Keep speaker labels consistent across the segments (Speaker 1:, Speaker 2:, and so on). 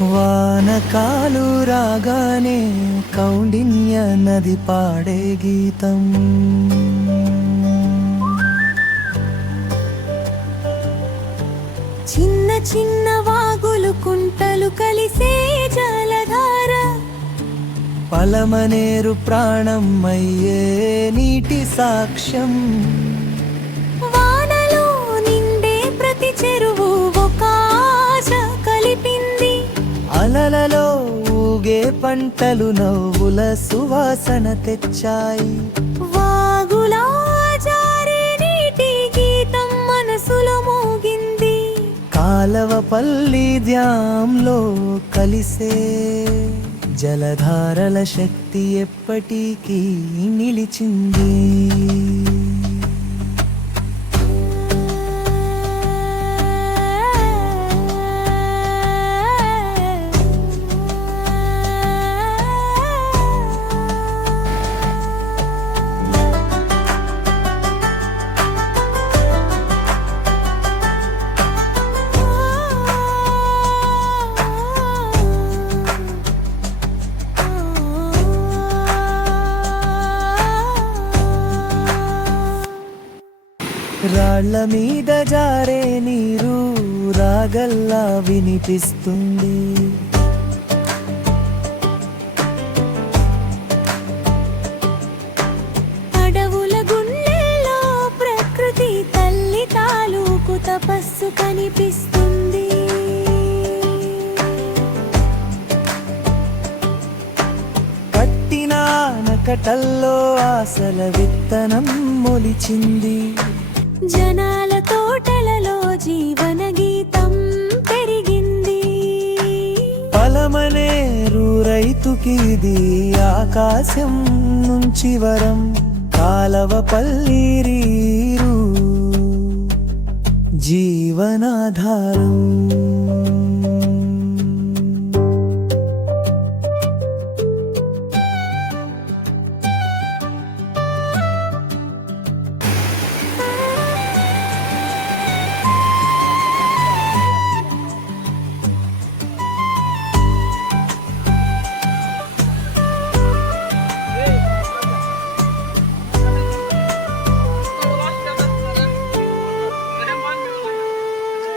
Speaker 1: వానకాలు రాగానే కౌండిన్య నది పాడే గీతం.
Speaker 2: చిన్న చిన్న వాగులు కుంటలు కలిసే జలధార.
Speaker 1: పలమనేరు ప్రాణం అయ్యే నీటి సాక్ష్యం.
Speaker 2: వానలో నిండే ప్రతి చెరువు ఒక ఆశ కలిపింది
Speaker 1: అలలలో ఊగే పంటలు నవ్వుల సువాసన తెచ్చాయి.
Speaker 2: వాగులా జారే నీటి గీతం మనసులో మోగింది.
Speaker 1: కాలవపల్లి డ్యాంలో కలిసే జలధారల శక్తి ఎప్పటికీ నిలిచింది. రాళ్ళ మీద జారే నీరు రాగల్లా వినిపిస్తుంది.
Speaker 2: అడవుల గుండెల్లో ప్రకృతి తల్లి తాలూకు తపస్సు కనిపిస్తుంది.
Speaker 1: కట్టిన నకటల్లో ఆశల విత్తనం మొలిచింది.
Speaker 2: జనాల తోటలలో జీవన గీతం పెరిగింది.
Speaker 1: పలమనేరు రైతుకి ఇది ఆకాశం నుంచి వరం. కాలవ పల్లీరీరు జీవనాధారం.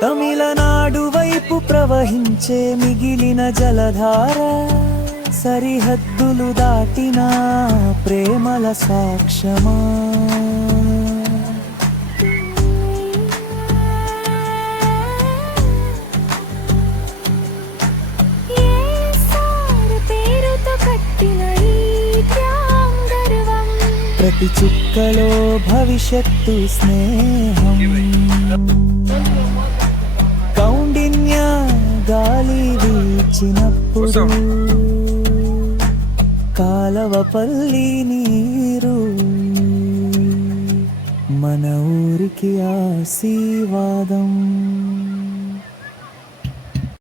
Speaker 1: తమిళనాడు వైపు ప్రవహించే మిగిలిన జలధార సరిహద్దులు దాటిన ప్రేమల సాక్ష్యమా
Speaker 2: ప్రతి
Speaker 1: చుక్కలో భవిష్యత్తు స్నేహం. గాలి వీచినప్పుడు కాలవపల్లి నీరు మన ఊరికి ఆశీర్వాదం.